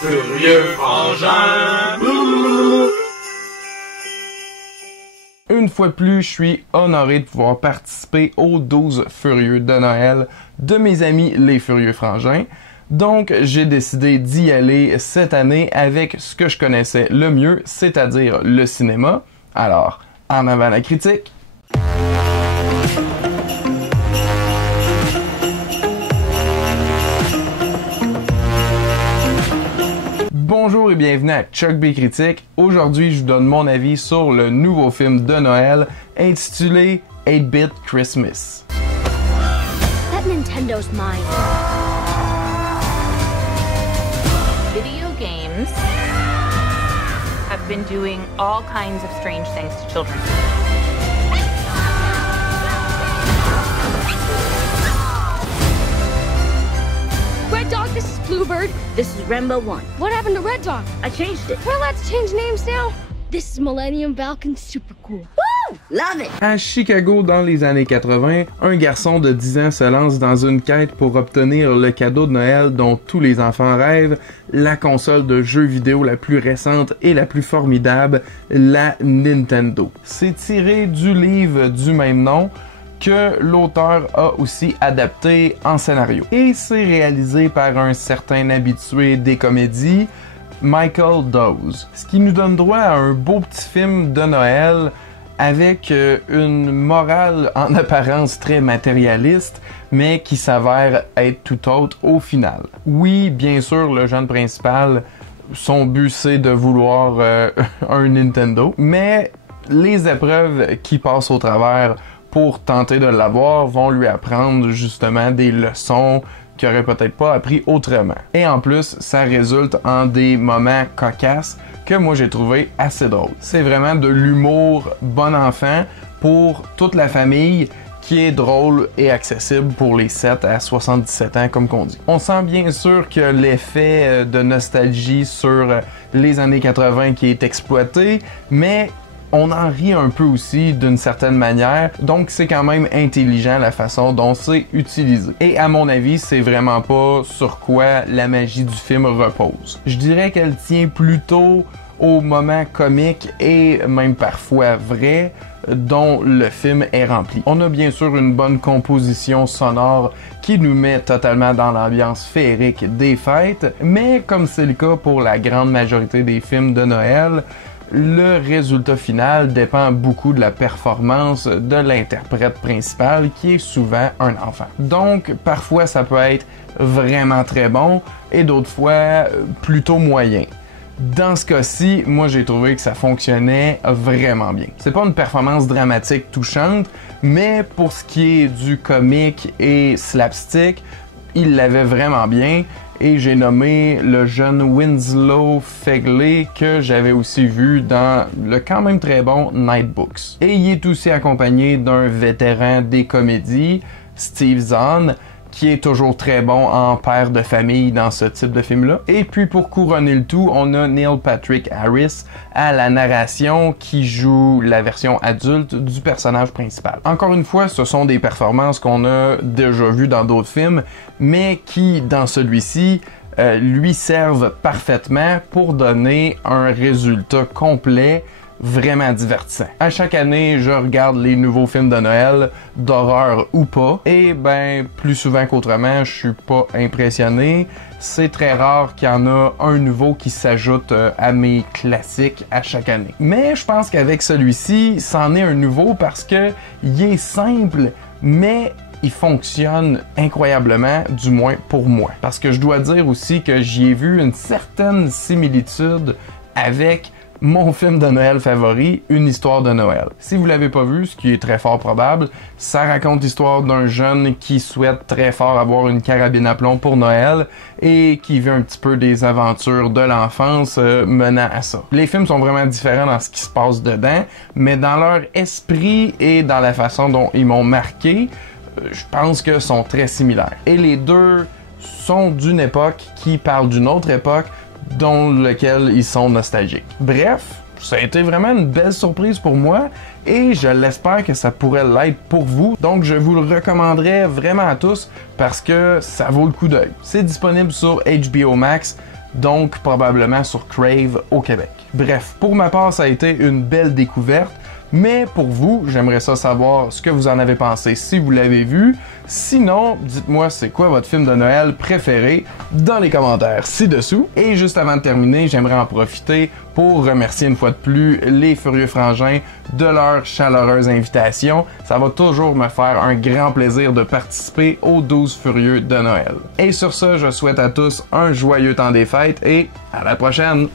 Furieux Frangin. Une fois de plus, je suis honoré de pouvoir participer aux 12 Furieux de Noël de mes amis les Furieux Frangins. Donc, j'ai décidé d'y aller cette année avec ce que je connaissais le mieux, c'est-à-dire le cinéma. Alors, en avant la critique. Bonjour et bienvenue à Chuck B Critique. Aujourd'hui, je vous donne mon avis sur le nouveau film de Noël intitulé 8-Bit Christmas. That Nintendo's mine. Video games have been doing all kinds of strange things to children. Red Dog, this is Bluebird. This is Rainbow One. What happened to Red Dog? I changed it. Well, let's change names now. This is Millennium Falcon, super cool. Woo! Love it! À Chicago, dans les années 80, un garçon de 10 ans se lance dans une quête pour obtenir le cadeau de Noël dont tous les enfants rêvent, la console de jeux vidéo la plus récente et la plus formidable, la Nintendo. C'est tiré du livre du même nom, que l'auteur a aussi adapté en scénario. Et c'est réalisé par un certain habitué des comédies, Michael Dawes. Ce qui nous donne droit à un beau petit film de Noël avec une morale en apparence très matérialiste, mais qui s'avère être tout autre au final. Oui, bien sûr, le jeune principal, son but c'est de vouloir un Nintendo, mais les épreuves qui passent au travers pour tenter de l'avoir, vont lui apprendre justement des leçons qu'il aurait peut-être pas appris autrement. Et en plus, ça résulte en des moments cocasses que moi j'ai trouvé assez drôles. C'est vraiment de l'humour bon enfant pour toute la famille qui est drôle et accessible pour les 7 à 77 ans comme qu'on dit. On sent bien sûr que l'effet de nostalgie sur les années 80 qui est exploité, mais on en rit un peu aussi d'une certaine manière, donc c'est quand même intelligent la façon dont c'est utilisé. Et à mon avis, c'est vraiment pas sur quoi la magie du film repose. Je dirais qu'elle tient plutôt aux moments comiques et même parfois vrais dont le film est rempli. On a bien sûr une bonne composition sonore qui nous met totalement dans l'ambiance féerique des fêtes, mais comme c'est le cas pour la grande majorité des films de Noël, le résultat final dépend beaucoup de la performance de l'interprète principal qui est souvent un enfant. Donc parfois ça peut être vraiment très bon et d'autres fois plutôt moyen. Dans ce cas-ci, moi j'ai trouvé que ça fonctionnait vraiment bien. C'est pas une performance dramatique touchante, mais pour ce qui est du comique et slapstick, il l'avait vraiment bien. Et j'ai nommé le jeune Winslow Fegley que j'avais aussi vu dans le quand même très bon Nightbooks. Et il est aussi accompagné d'un vétéran des comédies, Steve Zahn, qui est toujours très bon en père de famille dans ce type de film-là. Et puis pour couronner le tout, on a Neil Patrick Harris à la narration qui joue la version adulte du personnage principal. Encore une fois, ce sont des performances qu'on a déjà vues dans d'autres films, mais qui, dans celui-ci, lui servent parfaitement pour donner un résultat complet vraiment divertissant. À chaque année, je regarde les nouveaux films de Noël, d'horreur ou pas, et ben plus souvent qu'autrement, je suis pas impressionné. C'est très rare qu'il y en a un nouveau qui s'ajoute à mes classiques à chaque année. Mais je pense qu'avec celui-ci, c'en est un nouveau parce que il est simple, mais il fonctionne incroyablement, du moins pour moi. Parce que je dois dire aussi que j'y ai vu une certaine similitude avec mon film de Noël favori, Une histoire de Noël. Si vous l'avez pas vu, ce qui est très fort probable, ça raconte l'histoire d'un jeune qui souhaite très fort avoir une carabine à plomb pour Noël et qui vit un petit peu des aventures de l'enfance menant à ça. Les films sont vraiment différents dans ce qui se passe dedans, mais dans leur esprit et dans la façon dont ils m'ont marqué, je pense que sont très similaires. Et les deux sont d'une époque qui parle d'une autre époque, dont lequel ils sont nostalgiques. Bref, ça a été vraiment une belle surprise pour moi et je l'espère que ça pourrait l'être pour vous. Donc je vous le recommanderais vraiment à tous parce que ça vaut le coup d'œil. C'est disponible sur HBO Max donc probablement sur Crave au Québec. Bref, pour ma part, ça a été une belle découverte. Mais pour vous, j'aimerais ça savoir ce que vous en avez pensé si vous l'avez vu. Sinon, dites-moi c'est quoi votre film de Noël préféré dans les commentaires ci-dessous. Et juste avant de terminer, j'aimerais en profiter pour remercier une fois de plus les Furieux Frangins de leur chaleureuse invitation. Ça va toujours me faire un grand plaisir de participer aux 12 Furieux de Noël. Et sur ce, je souhaite à tous un joyeux temps des fêtes et à la prochaine!